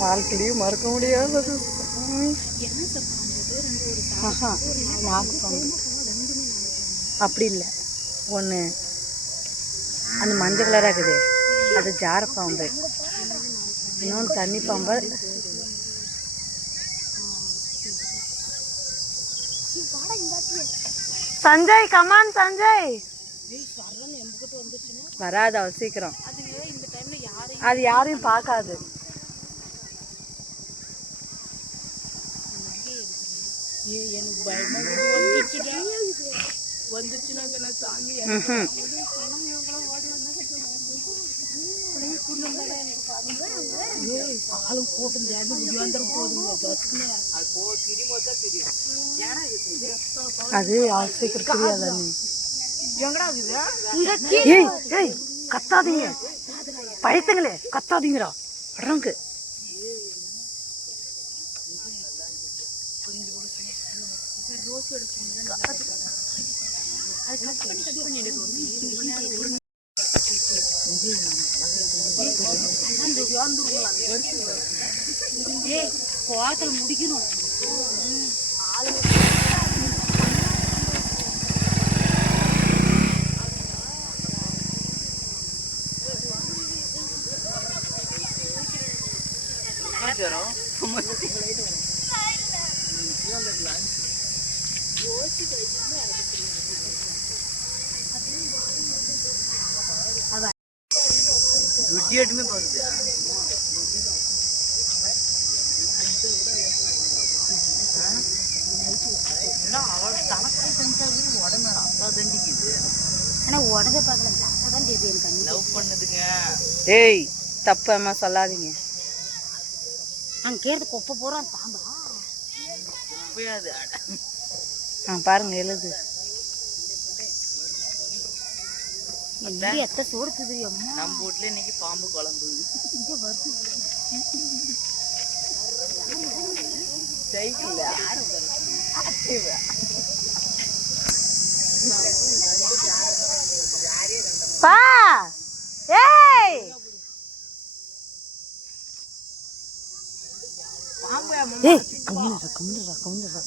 வாழ்க்கையிலையும் மறக்க முடியாதது. ஆஹா நாக்கு பாம்பு அப்படி இல்லை. ஒன்று அந்த மஞ்சள் கலராக இருக்குது. அது ஜார பாம்பு. இன்னொன்று தண்ணி பாம்பு. Sanjay come on Sanjay. வராது அவ சீக்கிரம். அது யாரையும் பார்க்காது. எனக்கு பயமா வந்துச்சுனாக்க சாமி போதுங்க தோட்டத்துல அது போ தெரியுமா தான் தெரியும் அது அவ சீக்கிரம் தெரியாது நீ எங்கடா இருக்குது ஏய் ஏய் கத்தாதீங்க பயத்துங்களே கத்தாதீங்கடா வர்றாங்க கோத்தல் முடிக்கணும் கோவாத்தில் முடிக்கணும் யோசிச்சு கண்ணு லவ் பண்ணுதுங்க. ஏய் தப்பம்மா சொல்லாதீங்க. அங்கே கேறது கொப்பை போகிறான் தாம்பா போயாது. ஆ பாருங்க எழுது. இது எத்த அம்மா? நம்ம வீட்ல இன்னைக்கு பாம்பு குழம்பு. இங்கே வருது. சைக்கிள் பா! ஏய்! ஏய் கம்முனுடா கம்முனுடா கம்முனுடா